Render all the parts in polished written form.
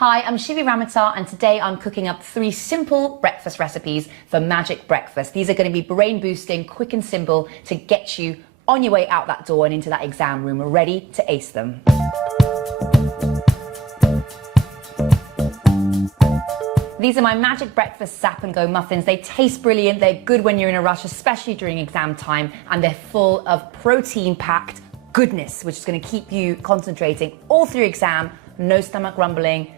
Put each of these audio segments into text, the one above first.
Hi, I'm Shivi Ramoutar and today I'm cooking up 3 simple breakfast recipes for Magic Breakfast. These are going to be brain boosting, quick and simple to get you on your way out that door and into that exam room, ready to ace them. These are my Magic Breakfast Zap and Go muffins. They taste brilliant, they're good when you're in a rush, especially during exam time, and they're full of protein-packed goodness, which is going to keep you concentrating all through exam, no stomach rumbling,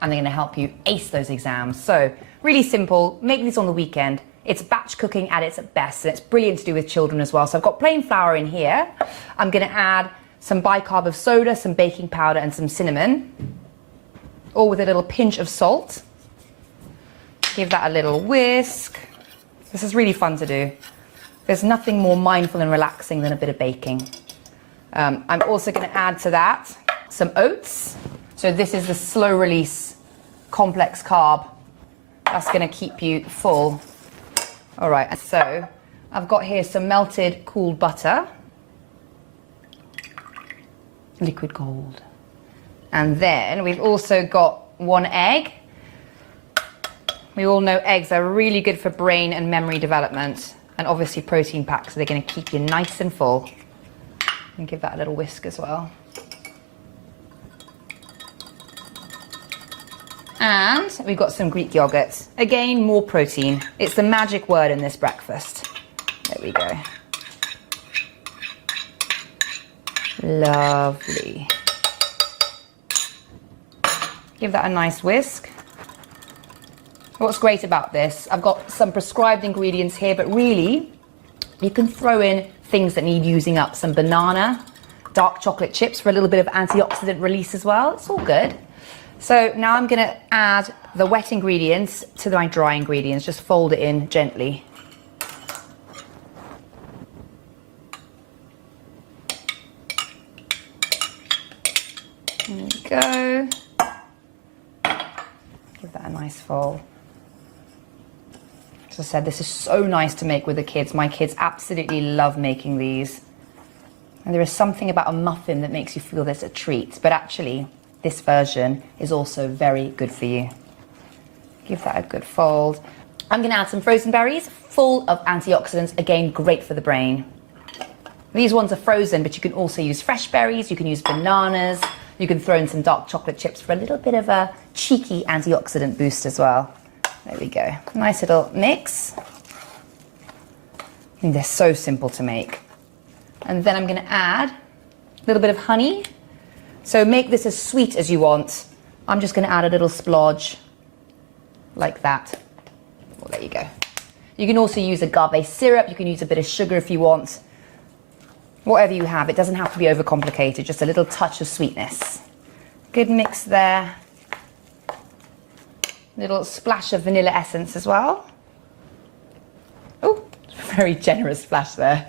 and they're going to help you ace those exams. So really simple, make these on the weekend. It's batch cooking at its best, and it's brilliant to do with children as well. So I've got plain flour in here. I'm going to add some bicarb of soda, some baking powder, and some cinnamon, all with a little pinch of salt. Give that a little whisk. This is really fun to do. There's nothing more mindful and relaxing than a bit of baking. I'm also going to add to that some oats. So this is the slow release complex carb. That's going to keep you full. All right, so I've got here some melted cooled butter. Liquid gold. And then we've also got 1 egg. We all know eggs are really good for brain and memory development, and obviously protein packed, so they're going to keep you nice and full. And give that a little whisk as well. And we've got some Greek yogurt. Again, more protein. It's the magic word in this breakfast. There we go. Lovely. Give that a nice whisk. What's great about this, I've got some prescribed ingredients here, but really, you can throw in things that need using up. Some banana, dark chocolate chips for a little bit of antioxidant release as well. It's all good. So now I'm going to add the wet ingredients to my dry ingredients. Just fold it in gently. There we go. Give that a nice fold. As I said, this is so nice to make with the kids. My kids absolutely love making these. And there is something about a muffin that makes you feel there's a treat. But actually, this version is also very good for you. Give that a good fold. I'm going to add some frozen berries, full of antioxidants. Again, great for the brain. These ones are frozen, but you can also use fresh berries. You can use bananas. You can throw in some dark chocolate chips for a little bit of a cheeky antioxidant boost as well. There we go. Nice little mix. And they're so simple to make. And then I'm going to add a little bit of honey. So make this as sweet as you want. I'm just going to add a little splodge like that. Well, there you go. You can also use agave syrup. You can use a bit of sugar if you want. Whatever you have. It doesn't have to be overcomplicated. Just a little touch of sweetness. Good mix there. Little splash of vanilla essence as well. Oh, very generous splash there.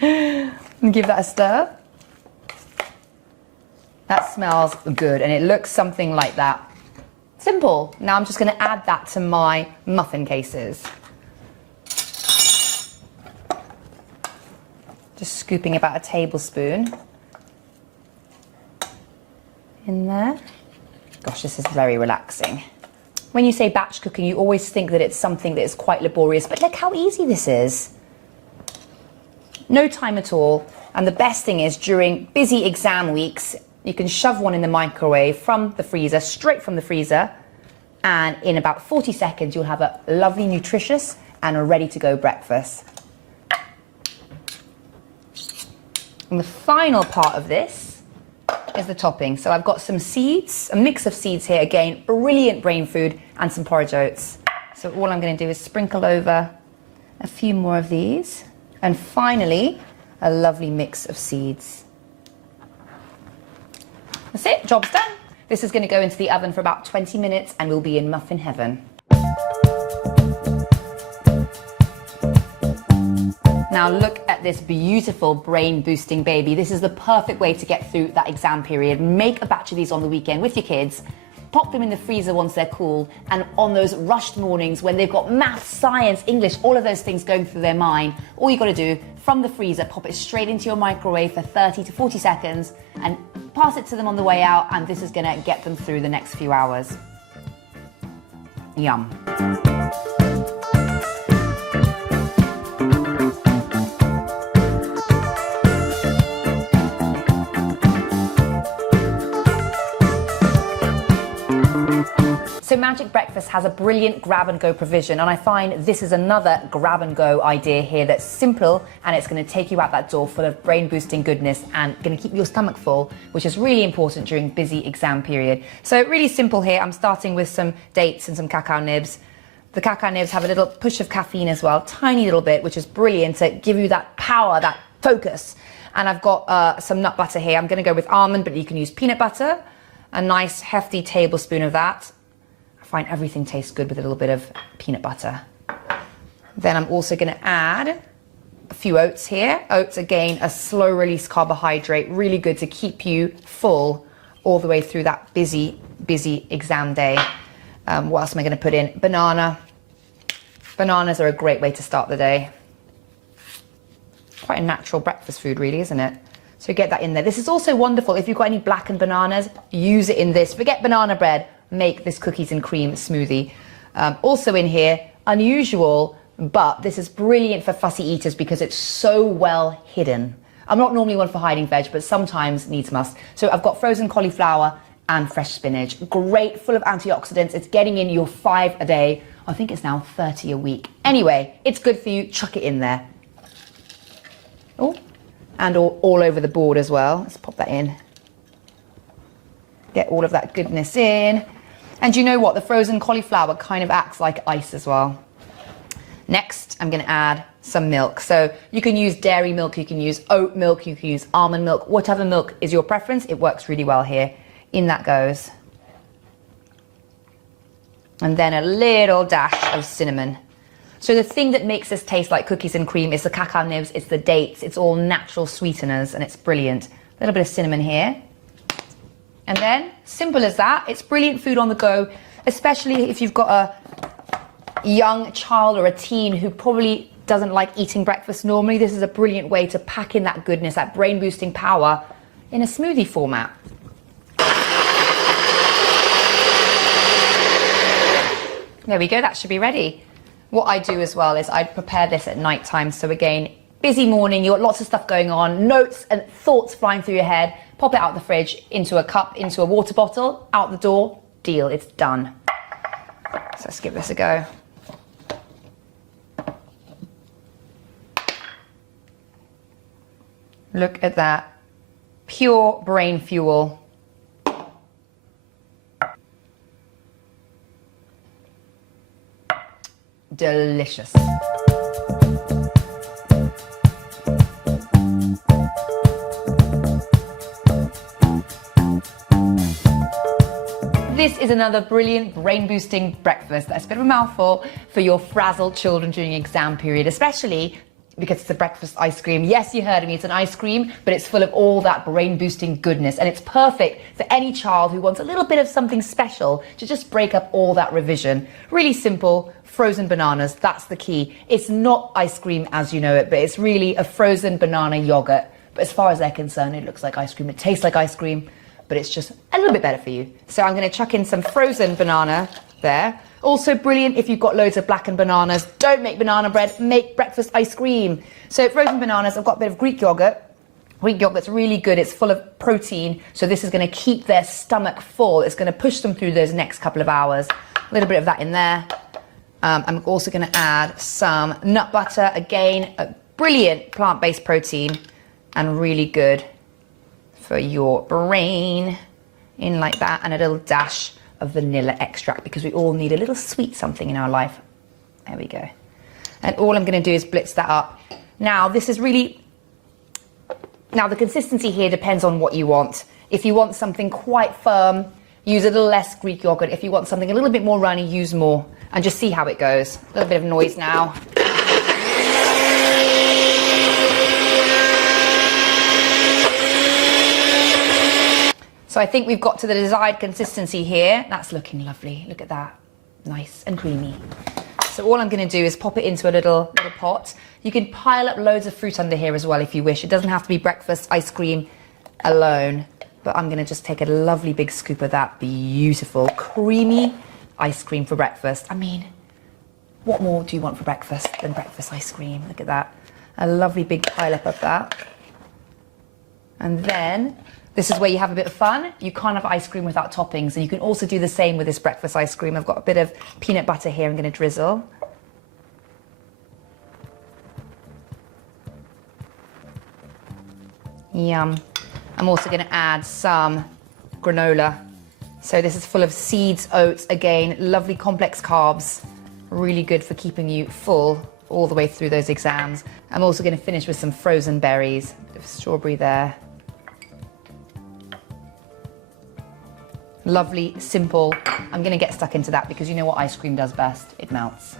And give that a stir. That smells good, and it looks something like that. Simple. Now I'm just going to add that to my muffin cases. Just scooping about a tablespoon in there. Gosh, this is very relaxing. When you say batch cooking, you always think that it's something that is quite laborious, but look how easy this is. No time at all. And the best thing is, during busy exam weeks, you can shove one in the microwave from the freezer, straight from the freezer, and in about 40 seconds, you'll have a lovely, nutritious, and a ready-to-go breakfast. And the final part of this is the topping. So I've got some seeds, a mix of seeds here, again, brilliant brain food, and some porridge oats. So all I'm going to do is sprinkle over a few more of these. And finally, a lovely mix of seeds. That's it, job's done. This is going to go into the oven for about 20 minutes and we'll be in muffin heaven. Now look at this beautiful brain boosting baby. This is the perfect way to get through that exam period. Make a batch of these on the weekend with your kids. Pop them in the freezer once they're cool, and on those rushed mornings when they've got maths, science, English, all of those things going through their mind, all you got to do, from the freezer, pop it straight into your microwave for 30 to 40 seconds and pass it to them on the way out, and this is gonna get them through the next few hours. Yum. So Magic Breakfast has a brilliant grab and go provision, and I find this is another grab and go idea here that's simple, and it's going to take you out that door full of brain boosting goodness and going to keep your stomach full, which is really important during busy exam period. So really simple here. I'm starting with some dates and some cacao nibs. The cacao nibs have a little push of caffeine as well, tiny little bit, which is brilliant to give you that power, that focus. And I've got some nut butter here. I'm going to go with almond, but you can use peanut butter. A nice hefty tablespoon of that. I find everything tastes good with a little bit of peanut butter. Then I'm also going to add a few oats here. Oats, again, a slow release carbohydrate, really good to keep you full all the way through that busy exam day. What else am I going to put in? Banana. Bananas are a great way to start the day. Quite a natural breakfast food, really, isn't it? So get that in there. This is also wonderful. If you've got any blackened bananas, use it in this. Forget banana bread. Make this cookies and cream smoothie. Also in here, unusual, but this is brilliant for fussy eaters because it's so well hidden. I'm not normally one for hiding veg, but sometimes needs must. So I've got frozen cauliflower and fresh spinach. Great, full of antioxidants. It's getting in your 5 a day. I think it's now 30 a week. Anyway, it's good for you. Chuck it in there. Oh. And all over the board as well. Let's pop that in. Get all of that goodness in. And you know what? The frozen cauliflower kind of acts like ice as well. Next, I'm going to add some milk. So you can use dairy milk, you can use oat milk, you can use almond milk, whatever milk is your preference. It works really well here. In that goes. And then a little dash of cinnamon. So the thing that makes this taste like cookies and cream is the cacao nibs, it's the dates, it's all natural sweeteners, and it's brilliant. A little bit of cinnamon here. And then, simple as that, it's brilliant food on the go, especially if you've got a young child or a teen who probably doesn't like eating breakfast normally. This is a brilliant way to pack in that goodness, that brain-boosting power in a smoothie format. There we go, that should be ready. What I do as well is I prepare this at night time. So again, busy morning, you've got lots of stuff going on, notes and thoughts flying through your head. Pop it out the fridge, into a cup, into a water bottle, out the door, deal, it's done. So let's give this a go. Look at that, pure brain fuel. Delicious. This is another brilliant brain-boosting breakfast. That's a bit of a mouthful for your frazzled children during exam period, especially because it's a breakfast ice cream. Yes, you heard me, it's an ice cream, but it's full of all that brain-boosting goodness, and it's perfect for any child who wants a little bit of something special to just break up all that revision. Really simple, frozen bananas, that's the key. It's not ice cream as you know it, but it's really a frozen banana yogurt. But as far as they're concerned, it looks like ice cream, it tastes like ice cream, but it's just a little bit better for you. So I'm gonna chuck in some frozen banana there. Also brilliant if you've got loads of blackened bananas. Don't make banana bread, make breakfast ice cream. So frozen bananas, I've got a bit of Greek yogurt. Greek yogurt's really good, it's full of protein, so this is gonna keep their stomach full. It's gonna push them through those next couple of hours. A little bit of that in there. I'm also gonna add some nut butter. Again, a brilliant plant-based protein and really good for your brain. In like that, and a little dash of vanilla extract because we all need a little sweet something in our life. There we go. And all I'm going to do is blitz that up. Now this is really, now the consistency here depends on what you want. If you want something quite firm, use a little less Greek yogurt. If you want something a little bit more runny, use more, and just see how it goes. A little bit of noise now. So I think we've got to the desired consistency here. That's looking lovely. Look at that. Nice and creamy. So all I'm going to do is pop it into a little pot. You can pile up loads of fruit under here as well if you wish. It doesn't have to be breakfast ice cream alone. but I'm gonna just take a lovely big scoop of that beautiful, creamy ice cream for breakfast. I mean, what more do you want for breakfast than breakfast ice cream? Look at that. A lovely big pile up of that. And then, this is where you have a bit of fun. You can't have ice cream without toppings, and you can also do the same with this breakfast ice cream. I've got a bit of peanut butter here I'm gonna drizzle. Yum. I'm also gonna add some granola. So this is full of seeds, oats, again, lovely complex carbs, really good for keeping you full all the way through those exams. I'm also gonna finish with some frozen berries, bit of strawberry there. Lovely, simple. I'm gonna get stuck into that because you know what ice cream does best, it melts.